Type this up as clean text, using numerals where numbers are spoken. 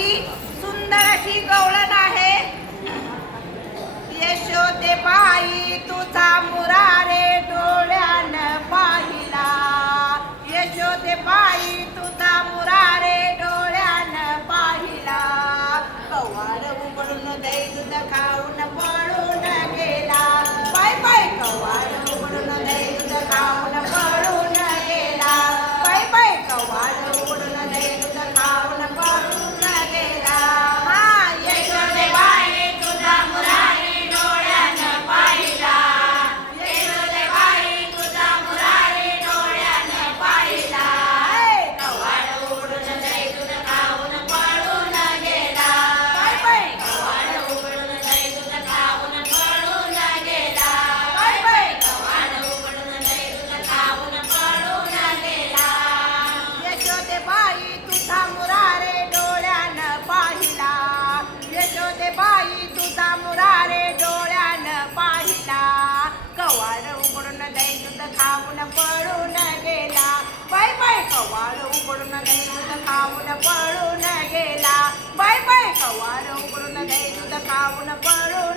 ही सुंदर अशी गवळण आहे. यशोदे बाई तुझा मुरारे डोळ्यानं पाहिला. यशोदे बाई तुझा मुरारे डोळ्यानं पाहिला. कवाड उघडून दही दूध खाऊन पळून गेला. बाय बाय कवाड उघडून दही दूध खाऊन पळून गेला. बाय बाय कवाड उघडून दही दूध खाऊन पळून गेला. हा यशोदे बाई तुझा मुरारे डोळ्यानं पाहिला. यशोदे बाई तुझा मुरारे डोळ्यानं पाहिला. कवाड उघडून दही दूध खाऊन पळून गेला. बाय बाय कवाड उघडून दही दूध खाऊन पळून गेला. बाय बाय कवाड उघडून दही दूध खाऊन पळून गेला. यशोदे बाई तुझा मुरारे डोळ्यानं पाहिला. यशोदे बाई तुझा मुरारे डोळ्यानं पाहिला. कवाड उघडून दही दूध खाऊन पळून गेला. बाय बाय कवाड उघडून दही दूध खाऊन पळून गेला. बाय बाय कवाड उघडून दही दूध खाऊन पळून